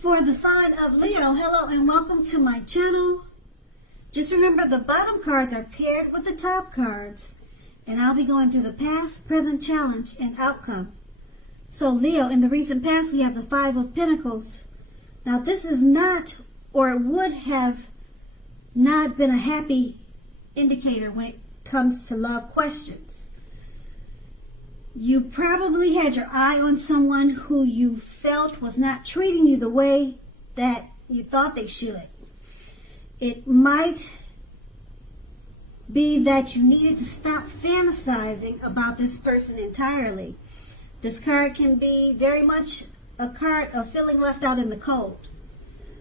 For the sign of Leo, hello and welcome to my channel. Just remember the bottom cards are paired with the top cards, and I'll be going through the past, present, challenge, and outcome. So Leo, in the recent past we have the Five of Pentacles. Now this is not, or it would have not been a happy indicator when it comes to love questions. You probably had your eye on someone who you felt was not treating you the way that you thought they should. It might be that you needed to stop fantasizing about this person entirely. This card can be very much a card of feeling left out in the cold.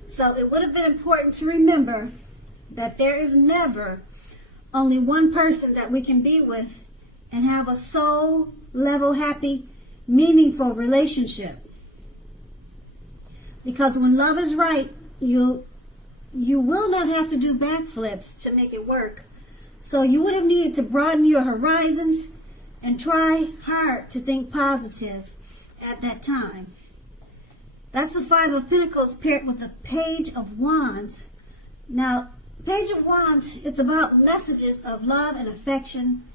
So it would have been important to remember that there is never only one person that we can be with and have a soul level, happy, meaningful relationship. Because when love is right, you will not have to do backflips to make it work. So you would have needed to broaden your horizons and try hard to think positive at that time. That's the Five of Pentacles paired with the Page of Wands. Now, Page of Wands, it's about messages of love and affection.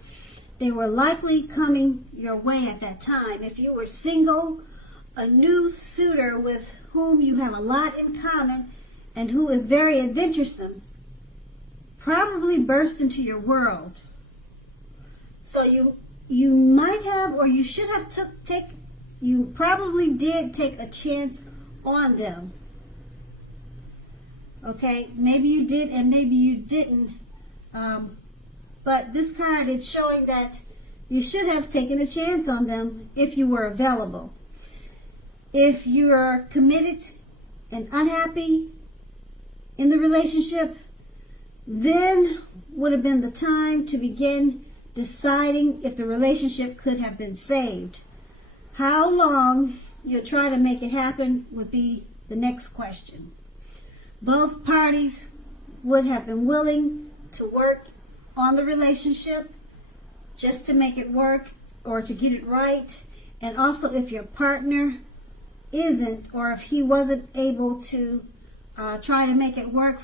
They were likely coming your way at that time. If you were single, a new suitor with whom you have a lot in common and who is very adventuresome probably burst into your world. So you might have, or you should have you probably did take a chance on them. Okay, maybe you did and maybe you didn't. But this card is showing that you should have taken a chance on them if you were available. If you are committed and unhappy in the relationship, then would have been the time to begin deciding if the relationship could have been saved. How long you'll try to make it happen would be the next question. Both parties would have been willing to work on the relationship just to make it work or to get it right. And also if your partner isn't, or if he wasn't able to try to make it work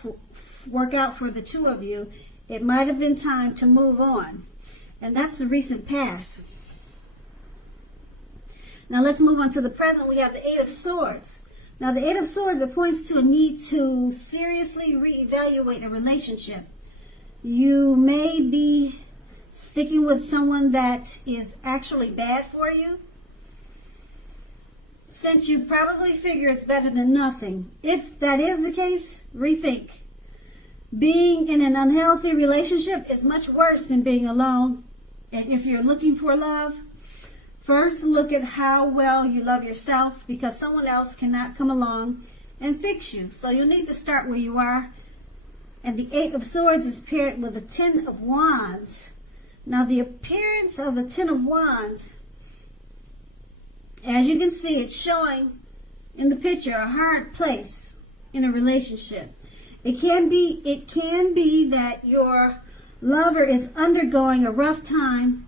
out for the two of you, it might have been time to move on. And that's the recent past. Now let's move on to the present. We have the Eight of Swords. Now the Eight of Swords, it points to a need to seriously reevaluate a relationship. You may be sticking with someone that is actually bad for you, since you probably figure it's better than nothing. If that is the case, rethink. Being in an unhealthy relationship is much worse than being alone. And if you're looking for love, first look at how well you love yourself, because someone else cannot come along and fix you. So you'll need to start where you are. And the Eight of Swords is paired with the Ten of Wands. Now the appearance of the Ten of Wands, as you can see, it's showing in the picture a hard place in a relationship. It can be that your lover is undergoing a rough time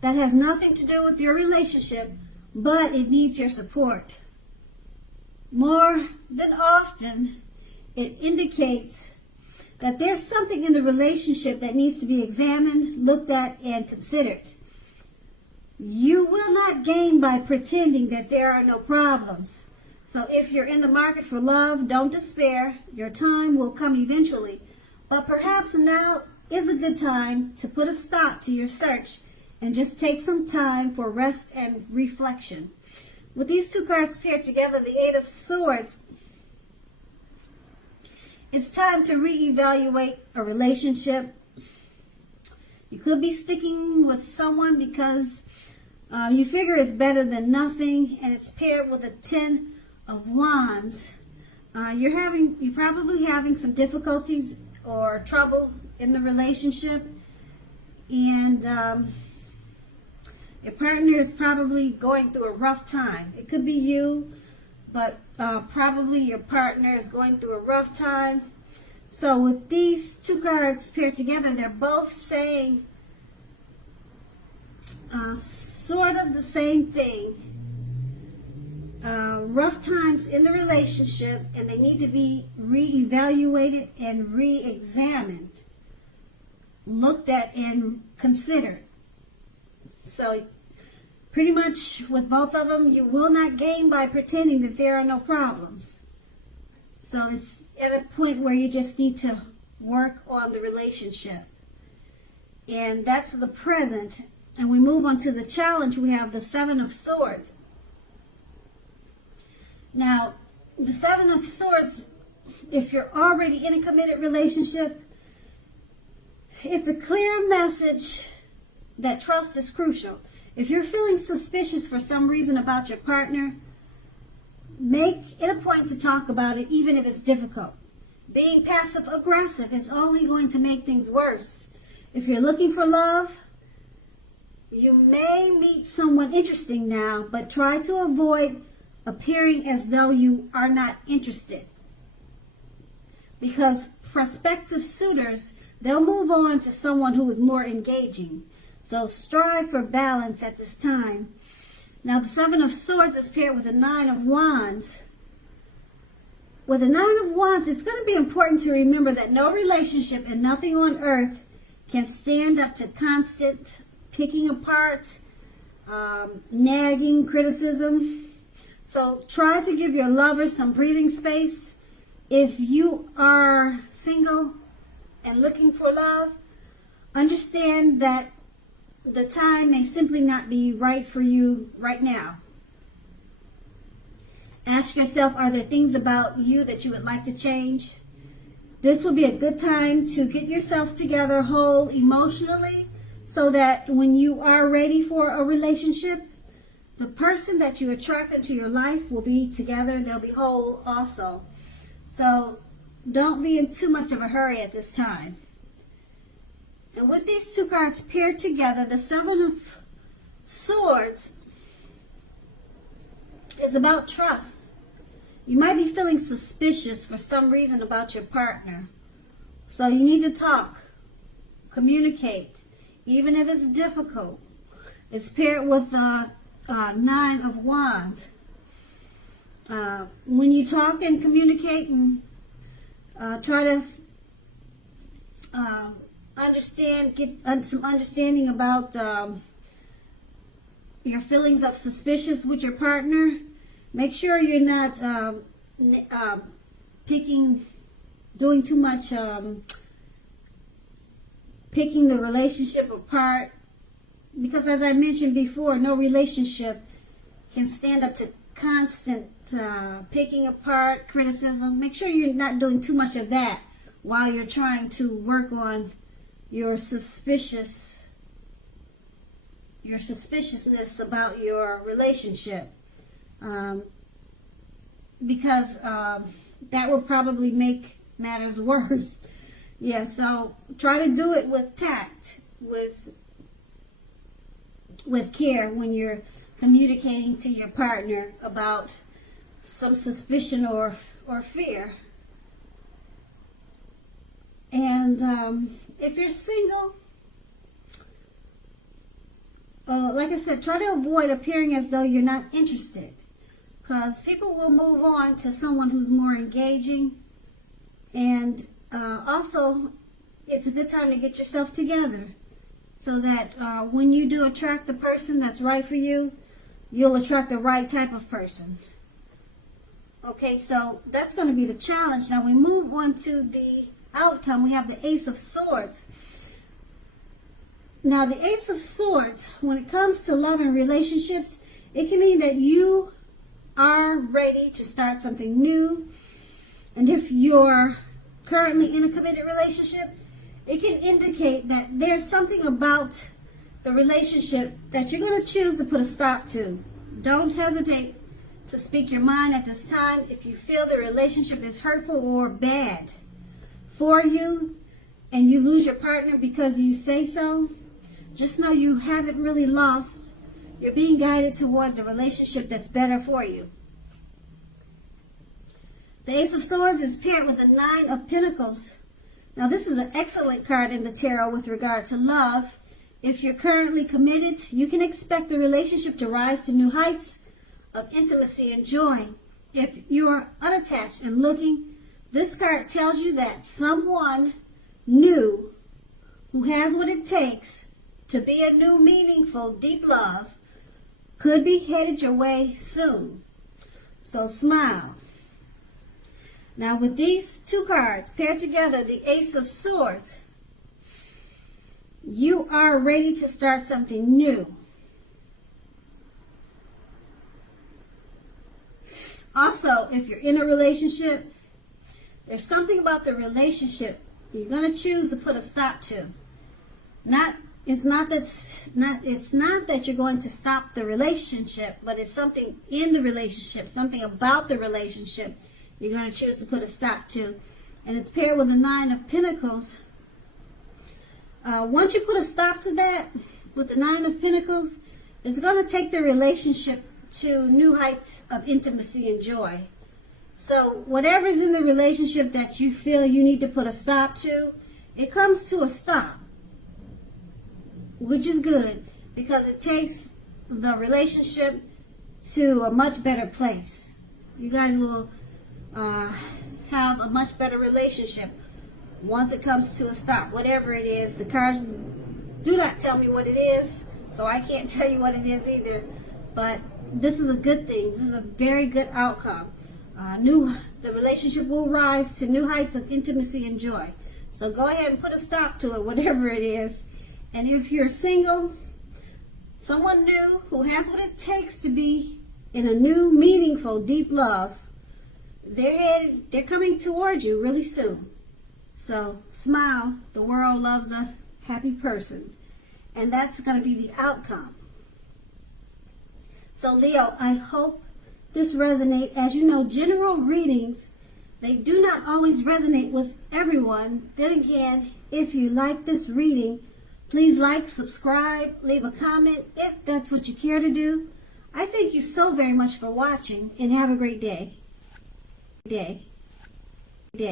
that has nothing to do with your relationship, but it needs your support. More than often, it indicates that there's something in the relationship that needs to be examined, looked at, and considered. You will not gain by pretending that there are no problems. So if you're in the market for love, don't despair. Your time will come eventually. But perhaps now is a good time to put a stop to your search and just take some time for rest and reflection. With these two cards paired together, the Eight of Swords, it's time to reevaluate a relationship. You could be sticking with someone because you figure it's better than nothing, and it's paired with a Ten of Wands. You're probably having some difficulties or trouble in the relationship, and your partner is probably going through a rough time. It could be you, but probably your partner is going through a rough time. So with these two cards paired together, they're both saying sort of the same thing. rough times in the relationship, and they need to be reevaluated and re-examined, looked at and considered. So pretty much with both of them, you will not gain by pretending that there are no problems. So it's at a point where you just need to work on the relationship. And that's the present. And we move on to the challenge. We have the Seven of Swords. Now, the Seven of Swords, if you're already in a committed relationship, it's a clear message that trust is crucial. If you're feeling suspicious for some reason about your partner, make it a point to talk about it, even if it's difficult. Being passive aggressive is only going to make things worse. If you're looking for love, you may meet someone interesting now, but try to avoid appearing as though you are not interested. Because prospective suitors, they'll move on to someone who is more engaging. So strive for balance at this time. Now the Seven of Swords is paired with the Nine of Wands. With the Nine of Wands, it's going to be important to remember that no relationship and nothing on earth can stand up to constant picking apart, nagging, criticism. So try to give your lover some breathing space. If you are single and looking for love, understand that the time may simply not be right for you right now. Ask yourself, are there things about you that you would like to change? This will be a good time to get yourself together whole emotionally, so that when you are ready for a relationship, the person that you attract into your life will be together. They'll be whole also. So don't be in too much of a hurry at this time. And with these two cards paired together, the Seven of Swords is about trust. You might be feeling suspicious for some reason about your partner. So you need to talk, communicate, even if it's difficult. It's paired with Nine of Wands. When you talk and communicate and try to get some understanding about your feelings of suspicious with your partner, make sure you're not doing too much picking the relationship apart, because as I mentioned before, no relationship can stand up to constant picking apart, criticism. Make sure you're not doing too much of that while you're trying to work on your suspiciousness about your relationship, because that will probably make matters worse. Yeah, so try to do it with tact, with care when you're communicating to your partner about some suspicion or fear. And if you're single, like I said, try to avoid appearing as though you're not interested, because people will move on to someone who's more engaging. And also, it's a good time to get yourself together, so that when you do attract the person that's right for you, you'll attract the right type of person. Okay, so that's going to be the challenge. Now we move on to the outcome. We have the Ace of Swords. Now the Ace of Swords, when it comes to love and relationships, it can mean that you are ready to start something new. And if you're currently in a committed relationship, it can indicate that there's something about the relationship that you're going to choose to put a stop to. Don't hesitate to speak your mind at this time. If you feel the relationship is hurtful or bad for you, and you lose your partner because you say so, just know you haven't really lost. You're being guided towards a relationship that's better for you. The Ace of Swords is paired with the Nine of Pentacles. Now this is an excellent card in the tarot with regard to love. If you're currently committed, you can expect the relationship to rise to new heights of intimacy and joy. If you're unattached and looking, this card tells you that someone new who has what it takes to be a new, meaningful, deep love could be headed your way soon. So smile. Now with these two cards paired together, the Ace of Swords, you are ready to start something new. Also, if you're in a relationship, there's something about the relationship you're going to choose to put a stop to. It's not that you're going to stop the relationship, but it's something in the relationship, something about the relationship you're going to choose to put a stop to. And it's paired with the Nine of Pentacles. Once you put a stop to that with the Nine of Pentacles, it's going to take the relationship to new heights of intimacy and joy. So whatever's in the relationship that you feel you need to put a stop to, it comes to a stop, which is good because it takes the relationship to a much better place. You guys will have a much better relationship once it comes to a stop, whatever it is. The cards do not tell me what it is, so I can't tell you what it is either. But this is a good thing. This is a very good outcome. The relationship will rise to new heights of intimacy and joy. So go ahead and put a stop to it, whatever it is. And if you're single, someone new who has what it takes to be in a new, meaningful, deep love, they're coming toward you really soon. So smile. The world loves a happy person. And that's going to be the outcome. So Leo, I hope this resonates. As you know, general readings, they do not always resonate with everyone. Then again, if you like this reading, please like, subscribe, leave a comment if that's what you care to do. I thank you so very much for watching and have a great day.